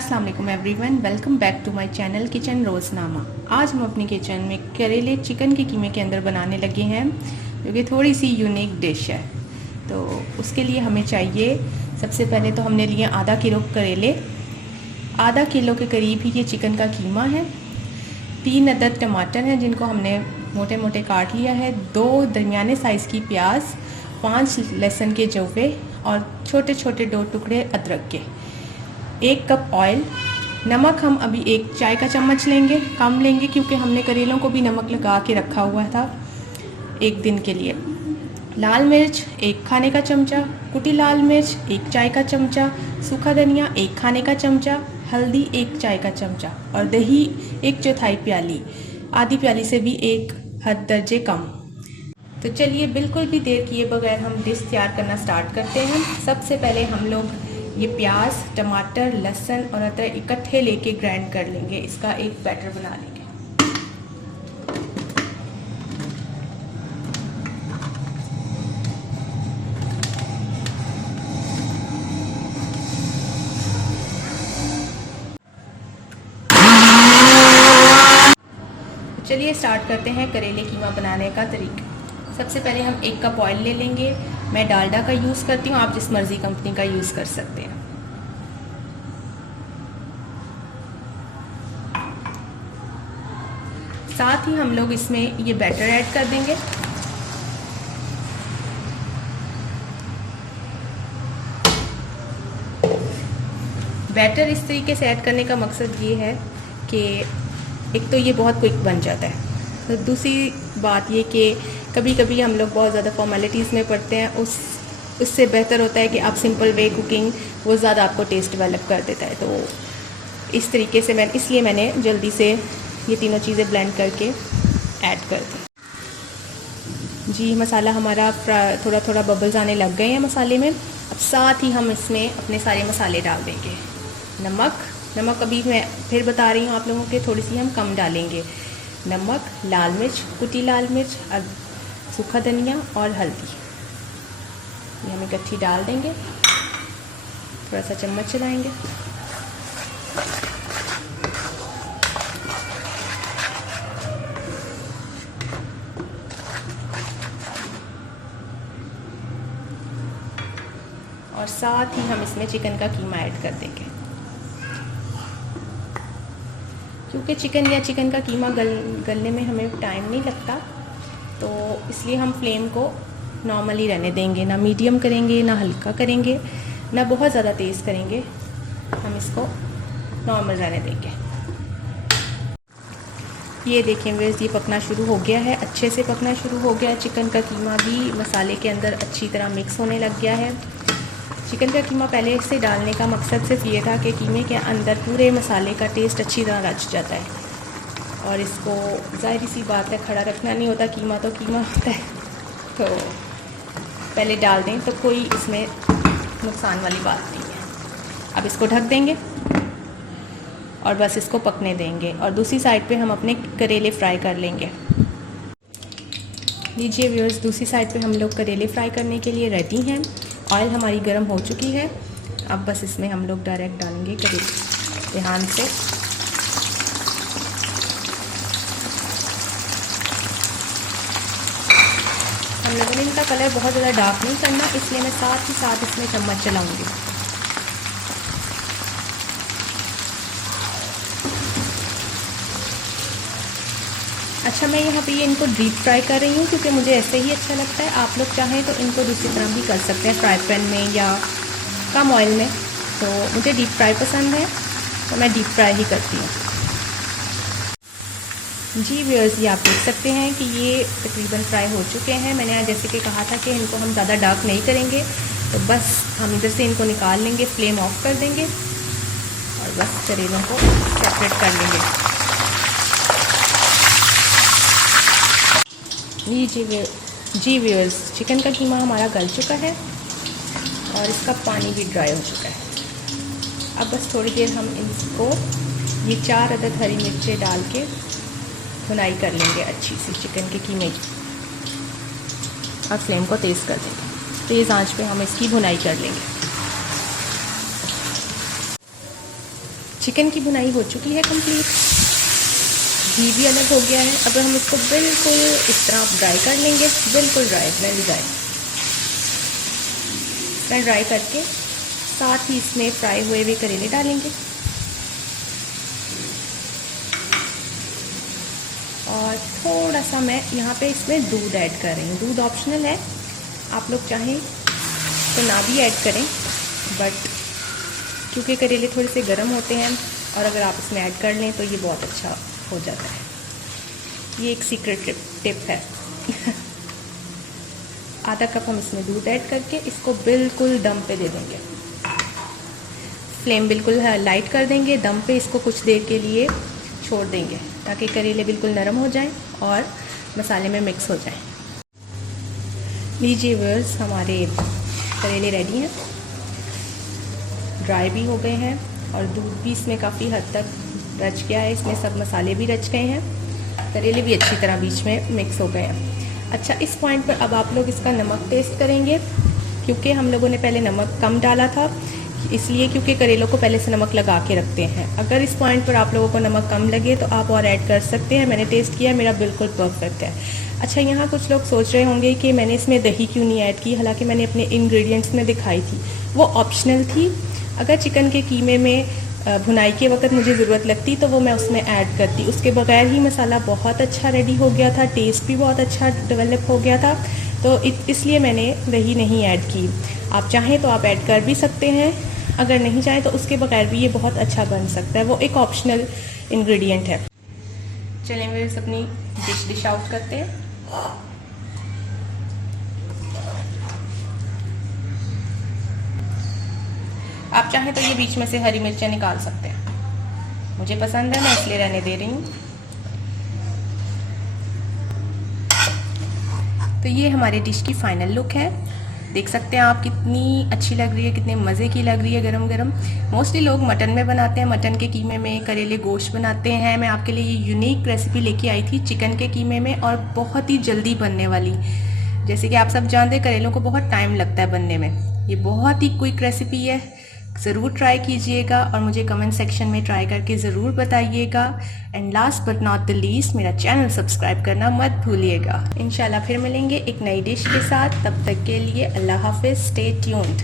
अस्सलाम वालेकुम everyone, welcome back to my channel kitchen Roznama. आज हम अपनी किचन में करेले चिकन के कीमे के अंदर बनाने लगे हैं, जो कि थोड़ी सी यूनिक डिश है। तो उसके लिए हमें चाहिए, सबसे पहले तो हमने लिए आधा किलो करेले, आधा किलो के करीब ही ये चिकन का कीमा है, 3 अदद टमाटर हैं जिनको हमने मोटे मोटे काट लिया है, 2 दरमियाने साइज़ की प्याज, 5 लहसुन के जवे और छोटे छोटे 2 टुकड़े अदरक के, 1 कप ऑयल। नमक हम अभी 1 चाय का चम्मच लेंगे, कम लेंगे क्योंकि हमने करेलों को भी नमक लगा के रखा हुआ था 1 दिन के लिए। लाल मिर्च 1 खाने का चमचा, कुटी लाल मिर्च 1 चाय का चमचा, सूखा धनिया 1 खाने का चमचा, हल्दी 1 चाय का चमचा और दही 1/4 प्याली, आधी प्याली से भी 1 हद दर्जे कम। तो चलिए बिल्कुल भी देर किए बगैर हम डिश तैयार करना स्टार्ट करते हैं। सबसे पहले हम लोग ये प्याज, टमाटर, लहसुन और अदरक इकट्ठे लेके ग्राइंड कर लेंगे, इसका एक बैटर बना लेंगे। चलिए स्टार्ट करते हैं करेले कीमा बनाने का तरीका। सबसे पहले हम 1 कप ऑयल ले लेंगे। मैं डालडा का यूज़ करती हूँ, आप जिस मर्ज़ी कंपनी का यूज़ कर सकते हैं। साथ ही हम लोग इसमें ये बैटर ऐड कर देंगे। बैटर इस तरीके से ऐड करने का मकसद ये है कि एक तो ये बहुत क्विक बन जाता है, तो दूसरी बात ये कि कभी कभी हम लोग बहुत ज़्यादा फॉर्मेलिटीज़ में पड़ते हैं, उससे बेहतर होता है कि आप सिंपल वे कुकिंग, वो ज़्यादा आपको टेस्ट डेवलप कर देता है। तो इस तरीके से इसलिए मैंने जल्दी से ये तीनों चीज़ें ब्लेंड करके ऐड कर दी। जी मसाला हमारा थोड़ा थोड़ा बबल्स आने लग गए हैं मसाले में। अब साथ ही हम इसमें अपने सारे मसाले डाल देंगे। नमक अभी मैं फिर बता रही हूँ आप लोगों के, थोड़ी सी हम कम डालेंगे। नमक, लाल मिर्च, कुटी लाल मिर्च, सूखा धनिया और हल्दी, ये हम इकट्ठी डाल देंगे। थोड़ा सा चम्मच चलाएंगे। और साथ ही हम इसमें चिकन का कीमा ऐड कर देंगे। क्योंकि चिकन का कीमा गलने में हमें टाइम नहीं लगता, तो इसलिए हम फ्लेम को नॉर्मली रहने देंगे, ना मीडियम करेंगे ना हल्का करेंगे, ना बहुत ज़्यादा तेज़ करेंगे, हम इसको नॉर्मल रहने देंगे। ये देखें व्यूअर्स, ये पकना शुरू हो गया है, अच्छे से पकना शुरू हो गया है। चिकन का कीमा भी मसाले के अंदर अच्छी तरह मिक्स होने लग गया है। चिकन का कीमा पहले से डालने का मकसद सिर्फ ये था कि कीमे के अंदर पूरे मसाले का टेस्ट अच्छी तरह रच जाता है, और इसको ज़ाहिर सी बात है खड़ा रखना नहीं होता, कीमा तो कीमा होता है, तो पहले डाल दें तो कोई इसमें नुकसान वाली बात नहीं है। अब इसको ढक देंगे और बस इसको पकने देंगे, और दूसरी साइड पे हम अपने करेले फ्राई कर लेंगे। लीजिए व्यूअर्स, दूसरी साइड पे हम लोग करेले फ्राई करने के लिए रेडी हैं। ऑयल हमारी गर्म हो चुकी है। अब बस इसमें हम लोग डायरेक्ट डालेंगे करेले ध्यान से। हम लोगों ने इनका कलर बहुत ज़्यादा डार्क नहीं करना, इसलिए मैं साथ ही साथ इसमें चम्मच चलाऊंगी। अच्छा, मैं यहाँ पे इनको डीप फ्राई कर रही हूँ क्योंकि मुझे ऐसे ही अच्छा लगता है। आप लोग चाहें तो इनको दूसरी तरह भी कर सकते हैं, फ्राई पैन में या कम ऑयल में। तो मुझे डीप फ्राई पसंद है, तो मैं डीप फ्राई ही करती हूँ। जी व्यूअर्स, ये आप देख सकते हैं कि ये तकरीबन फ्राई हो चुके हैं। मैंने जैसे कि कहा था कि इनको हम ज़्यादा डार्क नहीं करेंगे, तो बस हम इधर से इनको निकाल लेंगे, फ्लेम ऑफ कर देंगे और बस करेलों को सेपरेट कर लेंगे। जी व्यूअर्स, चिकन का कीमा हमारा गल चुका है और इसका पानी भी ड्राई हो चुका है। अब बस थोड़ी देर हम इसको ये 4 अदद हरी मिर्चें डाल के भुनाई कर लेंगे अच्छी सी चिकन के कीमे की, और फ्लेम को तेज़ कर देंगे। तेज़ आंच पे हम इसकी भुनाई कर लेंगे। चिकन की भुनाई हो चुकी है कंप्लीट, घी भी अलग हो गया है। अब हम इसको बिल्कुल इस तरह ड्राई कर लेंगे, बिल्कुल ड्राई, वेल ड्राई। इतना ड्राई करके साथ ही इसमें फ्राई हुए हुए करेले डालेंगे और थोड़ा सा मैं यहाँ पे इसमें दूध ऐड कर रही हूँ। दूध ऑप्शनल है, आप लोग चाहें तो ना भी ऐड करें, बट क्योंकि करेले थोड़े से गर्म होते हैं और अगर आप इसमें ऐड कर लें तो ये बहुत अच्छा हो जाता है। ये एक सीक्रेट टिप है। आधा कप हम इसमें दूध ऐड करके इसको बिल्कुल दम पे दे देंगे। फ्लेम बिल्कुल लाइट कर देंगे, दम पे इसको कुछ देर के लिए छोड़ देंगे ताकि करेले बिल्कुल नरम हो जाएं और मसाले में मिक्स हो जाएं। लीजिए व्यूअर्स, हमारे करेले रेडी हैं, ड्राई भी हो गए हैं और दूध भी इसमें काफ़ी हद तक रच गया है, इसमें सब मसाले भी रच गए हैं, करेले भी अच्छी तरह बीच में मिक्स हो गए हैं। अच्छा, इस पॉइंट पर अब आप लोग इसका नमक टेस्ट करेंगे, क्योंकि हम लोगों ने पहले नमक कम डाला था, इसलिए क्योंकि करेलों को पहले से नमक लगा के रखते हैं। अगर इस पॉइंट पर आप लोगों को नमक कम लगे तो आप और ऐड कर सकते हैं। मैंने टेस्ट किया, मेरा बिल्कुल परफेक्ट है। अच्छा, यहाँ कुछ लोग सोच रहे होंगे कि मैंने इसमें दही क्यों नहीं ऐड की, हालांकि मैंने अपने इंग्रेडिएंट्स में दिखाई थी, वो ऑप्शनल थी। अगर चिकन के कीमे में भुनाई के वक्त मुझे ज़रूरत लगती तो वो मैं उसमें ऐड करती, उसके बगैर ही मसाला बहुत अच्छा रेडी हो गया था, टेस्ट भी बहुत अच्छा डेवलप हो गया था, तो इसलिए मैंने दही नहीं ऐड की। आप चाहें तो आप ऐड कर भी सकते हैं, अगर नहीं चाहें तो उसके बगैर भी ये बहुत अच्छा बन सकता है, वो एक ऑप्शनल इंग्रेडिएंट है। चलें व्यूअर्स, अपनी डिश आउट करते हैं। आप चाहें तो ये बीच में से हरी मिर्चें निकाल सकते हैं, मुझे पसंद है, मैं इसलिए रहने दे रही हूँ। तो ये हमारी डिश की फाइनल लुक है, देख सकते हैं आप कितनी अच्छी लग रही है, कितने मज़े की लग रही है गरम गरम। मोस्टली लोग मटन में बनाते हैं, मटन के कीमे में करेले गोश्त बनाते हैं। मैं आपके लिए ये यूनिक रेसिपी लेके आई थी चिकन के कीमे में, और बहुत ही जल्दी बनने वाली। जैसे कि आप सब जानते हैं करेलों को बहुत टाइम लगता है बनने में, ये बहुत ही क्विक रेसिपी है। ज़रूर ट्राई कीजिएगा और मुझे कमेंट सेक्शन में ट्राई करके ज़रूर बताइएगा। And last but not the least, मेरा चैनल सब्सक्राइब करना मत भूलिएगा। इंशाल्लाह फिर मिलेंगे एक नई डिश के साथ, तब तक के लिए अल्लाह हाफिज़, स्टे ट्यून्ड।